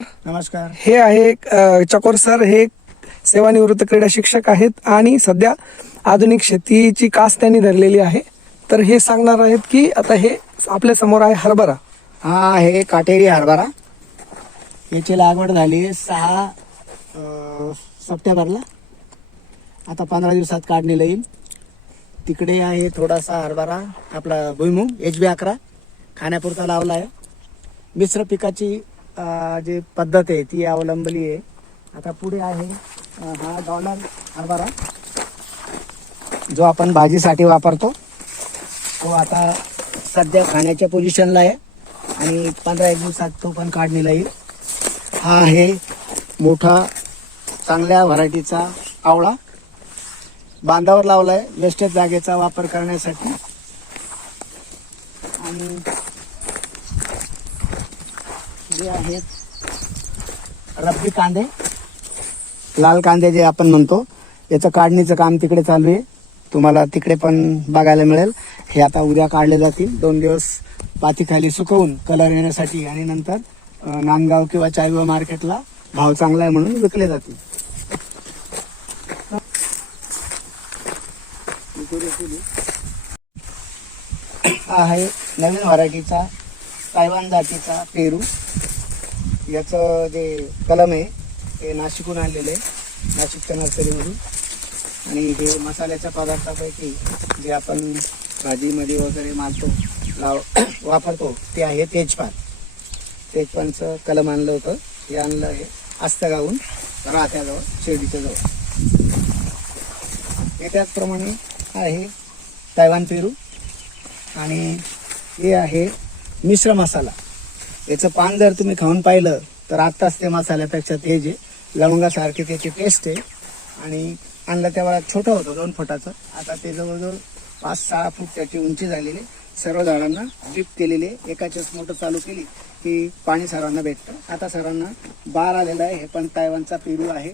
नमस्कार. हे आहे अ, चकोर सर हे सेवानिवृत्त क्रीडा शिक्षक आहेत आणि सध्या आधुनिक शेतीची कास त्यांनी धरलेली आहे. तर हे सांगणार आहेत की आता हे आपल्यासमोर आहे हरभरा. हा आहे काटेरी हरभरा. याची लागवड झाली सहा अं, सप्टेंबरला. आता पंधरा दिवसात काढणीला येईल तिकडे आहे थोडासा हरभरा आपला भुईमुग एच बी अकरा. खाण्यापुरता लावला आहे मिश्र पिकाची जी पद्धत आहे ती अवलंबली आहे. आता पुढे आहे हा डॉलर हरभरा जो आपण भाजीसाठी वापरतो. तो आता सध्या खाण्याच्या पोझिशनला आहे आणि पंधरा एक दिवसात तो पण काढणीला येईल. हा आहे मोठा चांगल्या व्हरायटीचा आवळा. बांधावर लावला आहे वेस्टेज जागेचा वापर करण्यासाठी आणि हे आहेत. रब्बी कांदे. लाल कांदे जे आपण म्हणतो याचं काढणीचं काम तिकडे चालू आहे. तुम्हाला तिकडे पण बघायला मिळेल. हे आता उद्या काढले जातील. दोन दिवस पातीखाली सुकवून कलर येण्यासाठी आणि नंतर नांदगाव किंवा चायगाव मार्केटला भाव चांगला आहे म्हणून विकले जातील. हा आहे नवीन व्हरायटीचा तायवान जातीचा पेरू. याचं जे कलम आहे ते नाशिकहून आणलेलं आहे नाशिकच्या नर्सरीमधून आणि हे मसाल्याच्या पदार्थापैकी जे आपण भाजीमध्ये वगैरे मारतो लाव वापरतो ते आहे तेजपान. तेजपानचं कलम आणलं होतं. हे आणलं आहे आस्तगावून राहत्याजवळ शिर्डीच्या जवळ. हे त्याचप्रमाणे आहे तैवान पेरू. आणि हे आहे मिश्र मसाला. याचं पान जर तुम्ही खाऊन पाहिलं तर आत्ताच ते मसाल्यापेक्षा ते जे लवंगासारखी त्याची टेस्ट आहे. आणि आणलं त्यावेळा छोटं होतं दोन फुटाचं. आता ते जवळजवळ पाच सहा फूट त्याची उंची झालेली सर्व झाडांना ड्रिप आहे. एकाच्याच मोटर चालू केली की पाणी सर्वांना भेटतं. आता सर्वांना बार आलेला आहे. हे पण तायवानचा पेरू आहे.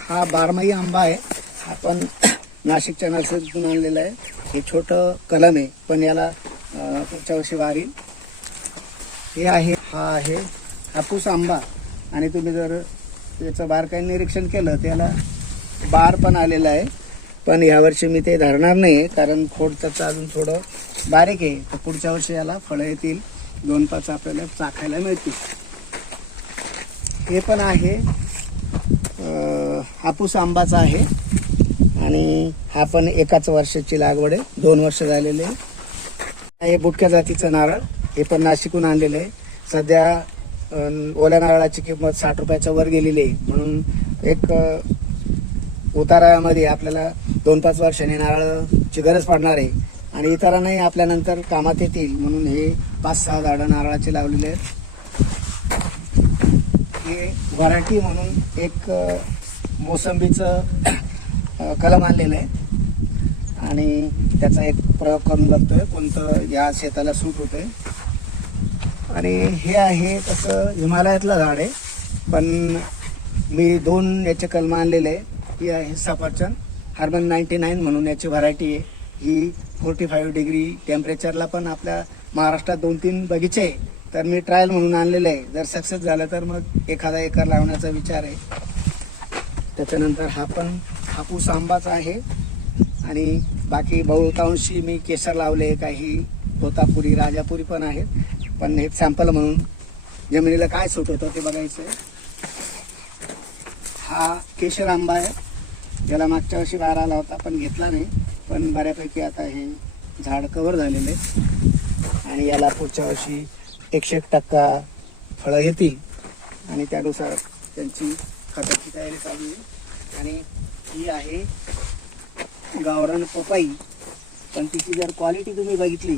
हा बारमाही आंबा आहे. हा पण नाशिकच्या नर्सरीतून आणलेला आहे. हे छोटं कलम आहे. पण याला पुढच्या वर्षी वारील हे आहे हा आहे हापूस आंबा. आणि तुम्ही जर याचं बारकाई निरीक्षण केलं त्याला बार पण आलेला आहे. पण यावर्षी मी ते धरणार नाही कारण खोड त्याचं अजून थोडं बारीक आहे. तर पुढच्या वर्षी याला फळं येतील. दोन पाच आपल्याला चाखायला मिळतील. हे पण आहे हापूस आंबाचा आहे. आणि हा पण एकाच वर्षाची लागवड आहे. दोन वर्ष झालेले आहे. हे बुटक्या जातीचं नारळ हे पण नाशिकहून आणलेलं आहे. सध्या ओल्या नारळाची किंमत साठ रुपयाच्या वर गेलेली आहे. म्हणून एक उतारामध्ये आपल्याला दोन पाच वर्षाने नारळाची गरज पडणार आहे. आणि इतरांनाही आपल्यानंतर कामात येतील. म्हणून हे पाच सहा झाडं नारळाची लावलेले आहेत. हे व्हरायटी म्हणून एक मोसंबीचं कलम आणलेलं आहे. आणि त्याचा एक प्रयोग करून बघतोय कोणतं या शेताला सूट होतंय. आणि हे आहे तसं हिमालयातलं झाड आहे पण मी दोन याचे कलम आणलेले आहे ही आहे सफरचंद हार्बन नाईन्टी नाईन म्हणून याची व्हरायटी आहे. ही फोर्टी फाईव्ह डिग्री टेम्परेचरला पण आपल्या महाराष्ट्रात दोन तीन बगीचे आहे. तर मी ट्रायल म्हणून आणलेलं आहे. जर सक्सेस झालं तर मग एखादा एकर लावण्याचा विचार आहे. त्याच्यानंतर हा पण हापूस आंबाच आहे. आणि बाकी बहुतांशी मी केसर लावले काही तोतापुरी राजापुरी पण आहेत. पण हे सॅम्पल म्हणून जमिनीला काय सूट होतं ते बघायचं आहे हा केशर आंबा आहे. याला मागच्या वर्षी बारा आला होता पण घेतला नाही. पण बऱ्यापैकी आता हे झाड कवर झालेले आणि याला पुढच्या वर्षी एकशे एक टक्का फळं येतील. आणि त्यानुसार त्यांची खताची तयारी चालू आहे. आणि ही आहे गावरान पपई. पण तिची जर क्वालिटी तुम्ही बघितली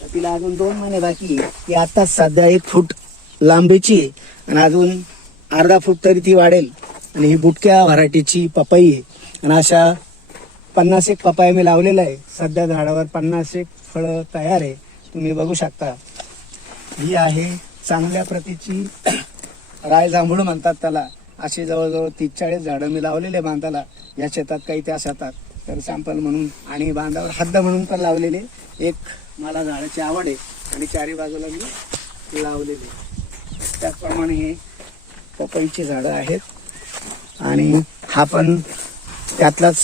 तर तिला अजून दोन महिने बाकी ती आत्ताच सध्या एक फूट लांबीची आहे आणि अजून अर्धा फूट तरी ती वाढेल. आणि ही बुटक्या व्हरायटीची पपई आहे. आणि अशा पन्नास एक पपाई मी लावलेला आहे. सध्या झाडावर पन्नास एक फळं तयार आहे. तुम्ही बघू शकता. ही आहे चांगल्या प्रतीची राय जांभूळ म्हणतात त्याला. असे जवळजवळ तीस चाळीस झाडं मी लावलेले बांधाला. या शेतात काही त्या शेतात. तर सॅम्पल म्हणून आणि बांधावर हद्द म्हणून पण लावलेले. एक मला झाडाची आवड आहे आणि चारी बाजूला मी लावलेले. त्याचप्रमाणे हे पपईची झाडं आहेत. आणि हा पण त्यातलाच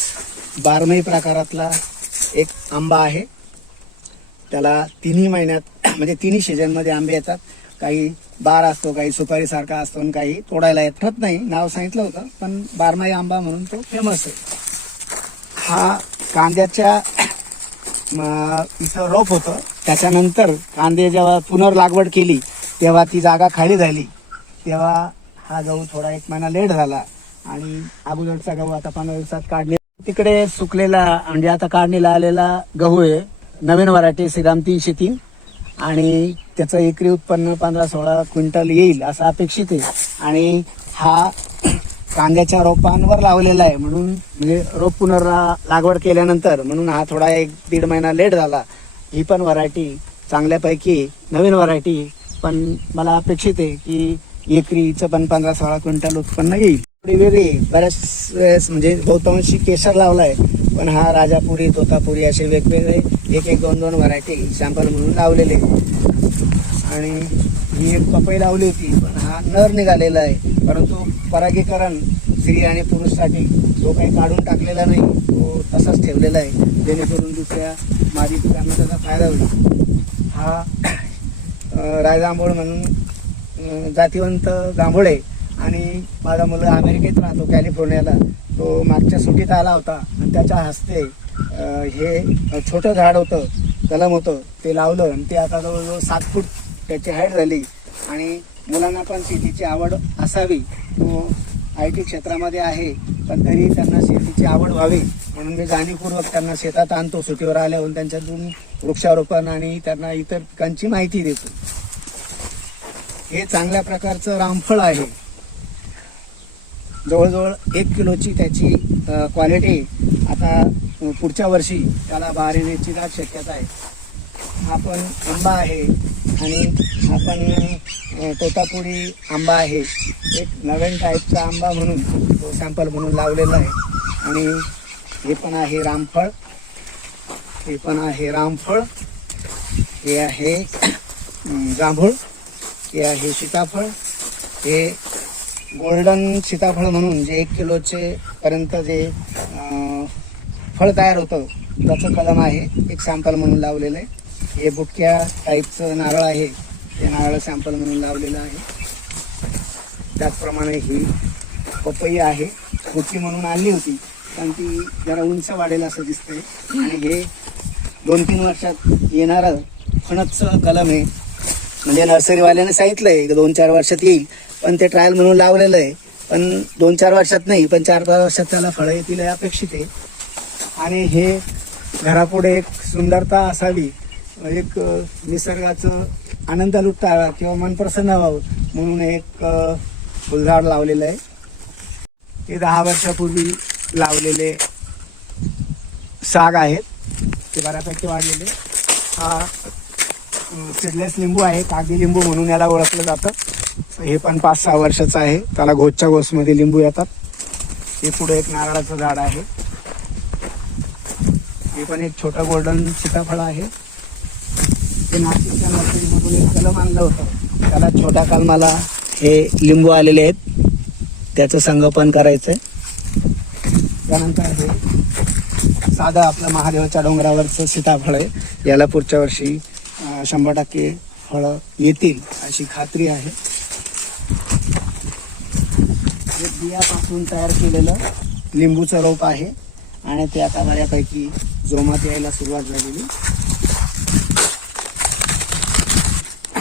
बारमाही प्रकारातला एक आंबा आहे. त्याला तिन्ही महिन्यात म्हणजे तिन्ही सीझनमध्ये आंबे येतात. काही बार असतो काही सुपारीसारखा असतो आणि काही तोडायला येत ठरत नाही. नाव सांगितलं होतं पण बारमाही आंबा म्हणून तो फेमस आहे. हा कांद्याच्या इथं रोप होतं. त्याच्यानंतर कांदे जेव्हा पुनर्लागवड केली तेव्हा ती जागा खाली झाली. तेव्हा हा गहू थोडा एक महिना लेट झाला आणि अगोदरचा गहू आता पंधरा दिवसात काढले तिकडे सुकलेला म्हणजे आता काढणीला आलेला गहू आहे. नवीन व्हरायटी श्रीराम तीनशे तीन आणि त्याचं एकरी उत्पन्न पंधरा सोळा क्विंटल येईल असं अपेक्षित आहे. आणि हा कांद्याच्या रोपांवर लावलेला आहे. म्हणून म्हणजे रोप पुनर्ला लागवड केल्यानंतर म्हणून हा थोडा एक दीड महिना लेट झाला. ही पण व्हरायटी चांगल्यापैकी नवीन व्हरायटी पण मला अपेक्षित आहे की एकरीचं पण पंधरा सोळा क्विंटल उत्पन्न येईल. वेगळी. बऱ्याच वेळेस म्हणजे बहुतांशी केशर लावलाय पण हा राजापुरी तोतापुरी असे वेगवेगळे एक एक दोन दोन व्हरायटी सॅम्पल म्हणून लावलेले. आणि ही एक पपई लावली होती पण हा नर निघालेला आहे. परंतु परागीकरण स्त्री आणि पुरुषसाठी जो काही काढून टाकलेला नाही तो तसाच ठेवलेला आहे. जेणेकरून दुसऱ्या माझी पिकांना त्याचा फायदा होईल. हा अं, म्हणून जातिवंत जांभूळ आहे. आणि माझा मुलगा अमेरिकेत राहतो कॅलिफोर्नियाला. तो मागच्या सुट्टीत आला होता आणि त्याच्या हस्ते हे छोटं झाड होतं कलम होतं ते लावलं आणि ते आता जवळजवळ सात फूट त्याची हाईट झाली. आणि मुलांना पण शेतीची आवड असावी. तो आय टी क्षेत्रामध्ये आहे पण तरी त्यांना शेतीची आवड व्हावी. म्हणून मी जाणीवपूर्वक त्यांना शेतात आणतो सुट्टीवर आल्यावर त्यांच्यातून वृक्षारोपण आणि त्यांना इतर पिकांची माहिती देतो. हे चांगल्या प्रकारचं रामफळ आहे. जवळजवळ एक किलोची त्याची क्वालिटी आता पुढच्या वर्षी त्याला बाहेर येण्याची दाट शक्यता आहे? आपण आंबा आहे आणि आपण तोतापुरी आंबा आहे. एक नवीन टाईपचा आंबा म्हणून तो सॅम्पल म्हणून लावलेला आहे. आणि हे पण आहे रामफळ. हे पण आहे रामफळ. हे आहे जांभूळ. हे आहे सीताफळ. हे गोल्डन सीताफळ म्हणून जे एक किलोचे पर्यंत जे फळ तयार होतं त्याचं कलम आहे. एक सॅम्पल म्हणून लावलेलं आहे. हे बुटक्या टाईपचं नारळ आहे. ते नारळ सॅम्पल म्हणून लावलेलं आहे. त्याचप्रमाणे ही पपई आहे. बुटकी म्हणून आणली होती पण ती जरा उंच वाढेल असं दिसतंय. आणि हे दोन तीन वर्षात येणारं फणसचं कलम आहे. म्हणजे नर्सरीवाल्याने सांगितलंय आहे दोन चार वर्षात येईल. पण ते ट्रायल म्हणून लावलेलं आहे. पण दोन चार वर्षात नाही पण चार पाच वर्षात त्याला फळं येतील अपेक्षित आहे. आणि हे घरापुढे एक सुंदरता असावी एक निसर्गाचं आनंद लुटता यावा किंवा मन प्रसन्न व्हावं म्हणून एक फुलझाड लावलेलं आहे. ते दहा वर्षापूर्वी लावलेले साग आहेत. ते बऱ्यापैकी वाढलेले. हा सिडलेस लिंबू आहे कागदी लिंबू म्हणून याला ओळखलं जातं. हे पण पाच सहा वर्षाचं आहे. त्याला घोसच्या घोसमध्ये लिंबू येतात. हे पुढे एक नारळाचं झाड आहे. हे पण एक छोटं गोल्डन सीताफळ आहे. ते नाशिकच्या नर्सरीमधून एक कलम आणलं होतं. त्याला छोट्या कलमाला हे लिंबू आलेले आहेत. त्याचं संगोपन करायचं आहे त्यानंतर हे साधं आपलं महादेवाच्या डोंगरावरचं सीताफळ आहे. याला पुढच्या वर्षी शंभर टक्के फळं येतील अशी खात्री आहे. हे बियापासून तयार केलेलं लिंबूचं रोप आहे. आणि ते आता बऱ्यापैकी जोमात यायला सुरुवात झालेली.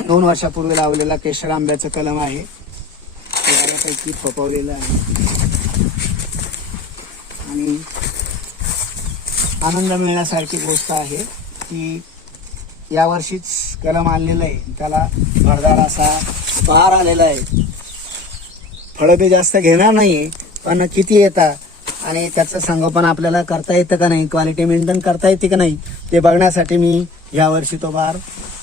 दोन वर्षापूर्वी लावलेला केशर आंब्याचं कलम आहे. ते बऱ्यापैकी फोपवलेलं आहे. आणि आनंद मिळण्यासारखी गोष्ट आहे की यावर्षीच कलम आणलेलं आहे. त्याला भरदार असा बहार आलेला आहे. फळं ते जास्त घेणार नाही पण किती येतात आणि त्याचं संगोपन आपल्याला करता येतं का नाही? क्वालिटी मेंटेन करता येते का नाही? ते बघण्यासाठी मी यावर्षी तो बार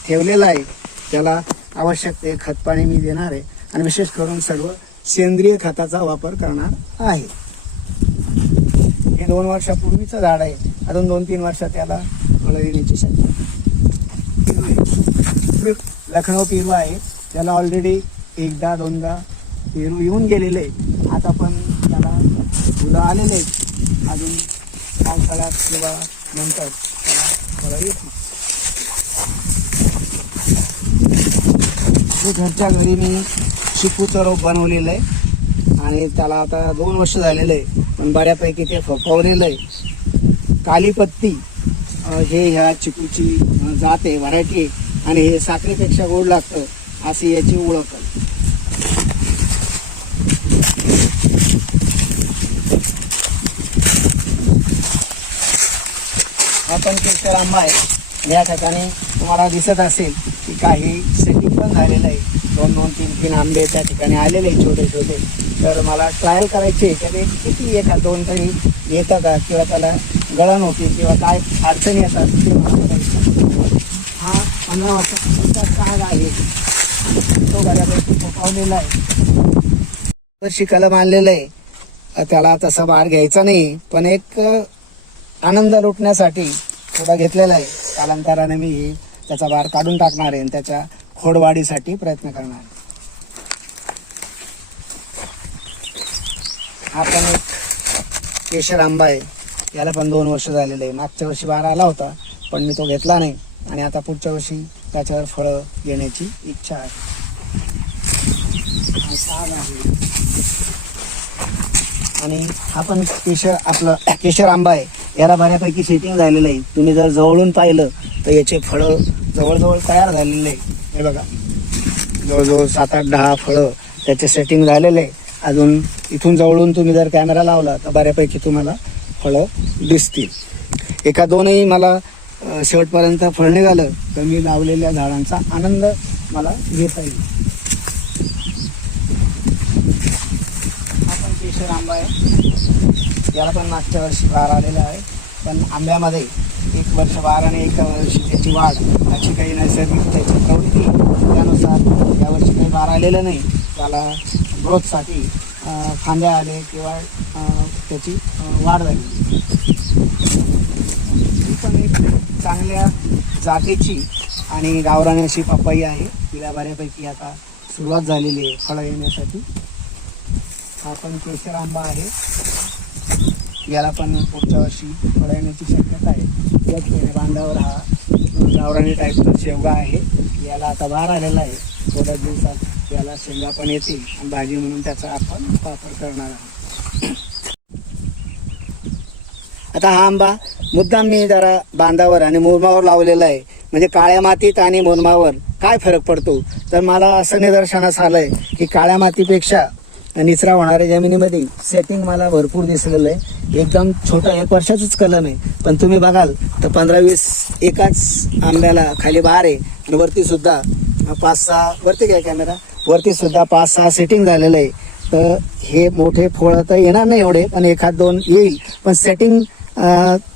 ठेवलेला आहे. त्याला आवश्यक ते खतपाणी मी देणार आहे. आणि विशेष करून सर्व सेंद्रिय खताचा वापर करणार आहे. हे दोन वर्षापूर्वीचं झाड आहे. अजून दोन तीन वर्षात त्याला फळं येण्याची शक्यता लखनौ पिरू आहे. त्याला ऑलरेडी एकदा दोनदा पेरू येऊन गेलेले आहे. आता पण त्याला फुलं आलेले आहेत. अजून पावसाळ्यात किंवा नंतर त्याला फळं येत घरच्या घरी मी चिकूचं रोप बनवलेलं आहे. आणि त्याला आता दोन वर्ष झालेलं आहे. पण बऱ्यापैकी ते फोफावलेलं आहे. कालीपत्ती हे ह्या चिकूची जात आहे व्हरायटी आहे. आणि हे साखरेपेक्षा गोड लागतं अशी याची ओळख आहे. हा आंबा आहे या ठिकाणी तुम्हाला दिसत असेल की काही सेटिंग पण झालेलं आहे. दोन दोन तीन तीन आंबे त्या ठिकाणी आलेले आहे छोटे छोटे. तर मला ट्रायल करायची आहे त्याने किती एका दोन तरी येतं का? किंवा त्याला गळण होती किंवा काय अडचणी येतात ते मला हा पंधरा वर्षाचा काग आहे. तो बऱ्यापैकी फोपावलेला आहे. वर्षी कलम आणलेलं आहे. त्याला तसा बाहेर घ्यायचा नाही पण एक आनंद लुटण्यासाठी थोडा घेतलेला आहे. कालांतराने मी त्याचा बार काढून टाकणार आहे आणि त्याच्या खोडवाढीसाठी प्रयत्न करणार आहे. हा पण एक केशर आंबा आहे. याला पण दोन वर्ष झालेले आहे. मागच्या वर्षी बार आला होता पण मी तो घेतला नाही. आणि आता पुढच्या वर्षी त्याच्यावर फळं घेण्याची इच्छा आहे. आहे. आणि हा पण केशर आपलं केशर आंबा आहे. याला बऱ्यापैकी सेटिंग झालेलं आहे. तुम्ही जर जवळून पाहिलं तर याचे फळं जवळजवळ तयार झालेले आहे हे बघा. जवळजवळ सात आठ दहा फळं त्याचे सेटिंग झालेले आहे. अजून इथून जवळून तुम्ही जर कॅमेरा लावला तर बऱ्यापैकी तुम्हाला फळं दिसतील. एका दोनही मला शेवटपर्यंत फळ निघालं तर मी लावलेल्या झाडांचा आनंद मला घेता येईल. आपण केशर आंबा आहे. याला पण मागच्या वर्षी वार आलेला आहे. पण आंब्यामध्ये एक वर्ष वार आणि एक वर्षी त्याची वाढ अशी काही नैसर्गिक त्याची प्रवृत्ती त्यानुसार यावर्षी काही वार आलेलं नाही. त्याला ग्रोथसाठी अं, फांद्या आले किंवा त्याची वाढ झाली. ही पण एक चांगल्या जातीची आणि गावराणी अशी पपई आहे. तिला बऱ्यापैकी आता सुरुवात झालेली आहे फळं येण्यासाठी. हा पण केशर आंबा आहे. याला पण पुढच्या वर्षी फळ येण्याची शक्यता आहे. याच वेळी बांधावर हा गावराणी टाईपचा शेवगा आहे. याला आता भार आलेला आहे. थोड्या दिवसात याला शेंगा पण येतील. आणि भाजी म्हणून त्याचा आपण वापर करणार आहोत. आता हा आंबा मुद्दाम मी जरा बांधावर आणि मुरमावर लावलेला आहे. म्हणजे काळ्या मातीत आणि मुरमावर काय फरक पडतो? तर मला असं निदर्शनास आलं आहे की काळ्या मातीपेक्षा निचरा होणाऱ्या जमिनीमध्ये सेटिंग मला भरपूर दिसलेलं आहे. एकदम छोटा एक वर्षाचंच कलम आहे. पण तुम्ही बघाल तर पंधरा वीस एकाच आंब्याला खाली बार आहे. आणि वरती सुद्धा पाच सहा वरती घ्या कॅमेरा वरती सुद्धा पाच सहा सेटिंग झालेलं आहे. तर हे मोठे फळं तर येणार नाही एवढे पण एखाद दोन येईल. पण सेटिंग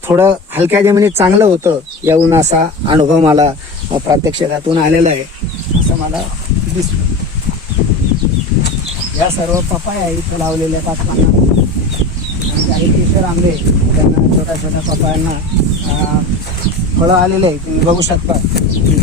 थोडं हलक्या जमिनीत चांगलं होतं. याहून असा अनुभव मला अ, प्रात्यक्षिकातून आलेला आहे. असं मला दिसलं. या सर्व पपाया इथं लावलेल्या पाच काही किशोर आंबे त्यांना छोट्या छोट्या पपायांना फळं आलेले आहे तुम्ही बघू शकता.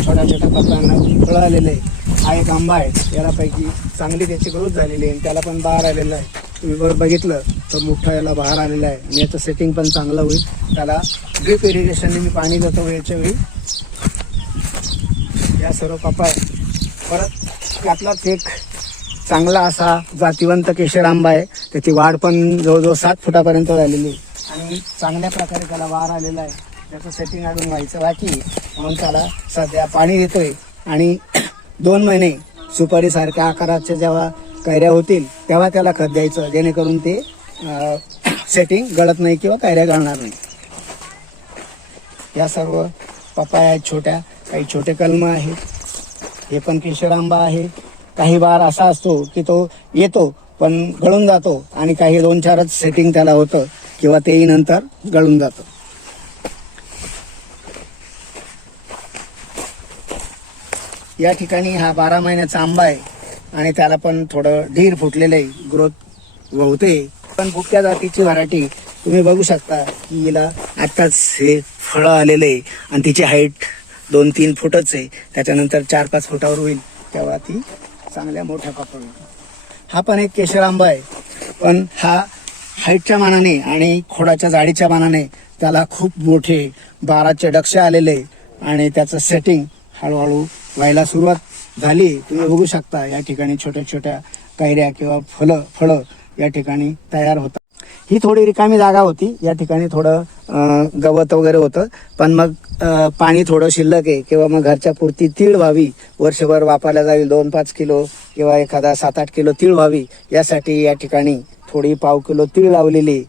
छोट्या छोट्या पपायांना फळं आलेले आहे हा एक आंबा आहे. यालापैकी चांगली त्याची ग्रोथ झालेली आहे आणि त्याला पण बहार आलेलं आहे. तुम्ही बरं बघितलं तर मोठा याला बहार आलेला आहे. आणि याचं सेटिंग पण चांगलं होईल. त्याला ड्रिप इरिगेशनने मी पाणी देतो याच्या वेळी. या सर्व पपाय. परत त्यातलाच एक चांगला असा जातिवंत केशर आंबा आहे. त्याची वाढ पण जवळजवळ सात फुटापर्यंत झालेली आहे. आणि चांगल्या प्रकारे त्याला वार आलेला आहे. त्याचं सेटिंग अजून व्हायचं बाकी म्हणून त्याला सध्या पाणी देतोय. आणि दोन महिने सुपारीसारख्या आकाराच्या जेव्हा कैऱ्या होतील तेव्हा त्याला खत द्यायचं. जेणेकरून ते सेटिंग गळत नाही किंवा कैऱ्या गळणार नाही. या सर्व पपाया आहेत छोट्या. काही छोटे कलम आहेत. हे पण केशर आंबा आहे. काही बार असा असतो की तो येतो पण गळून जातो आणि काही दोन चारच सेटिंग त्याला होतं किंवा तेही नंतर गळून जातं. या ठिकाणी हा बारा महिन्याचा आंबा आहे आणि त्याला पण थोडं ढीर फुटलेलं आहे ग्रोथ होते. पण बुक्या जातीची व्हरायटी तुम्ही बघू शकता की हिला आत्ताच हे फळं आलेलं आहे आणि तिची हाईट दोन तीन फुटच आहे. त्याच्यानंतर चार पाच फुटावर होईल तेव्हा ती चांगल्या मोठ्या पाकळ हा पण एक केशर आंबा आहे. पण हा हाईटच्या मानाने आणि खोडाच्या जाडीच्या मानाने त्याला खूप मोठे बाराचे डक्ष आलेले आणि त्याचं सेटिंग हळूहळू व्हायला सुरुवात झाली. तुम्ही बघू शकता या ठिकाणी छोट्या छोट्या कैऱ्या किंवा फळं फळं या ठिकाणी तयार होतात. ही थोडी रिकामी जागा होती. या ठिकाणी थोडं गवत वगैरे होतं. पण मग पाणी थोडं शिल्लक आहे किंवा मग घरच्या पुरती तीळ व्हावी. वर्षभर वापरल्या जावी दोन पाच किलो किंवा एखादा सात आठ किलो तीळ व्हावी. यासाठी या ठिकाणी थोडी पाव किलो तीळ लावलेली.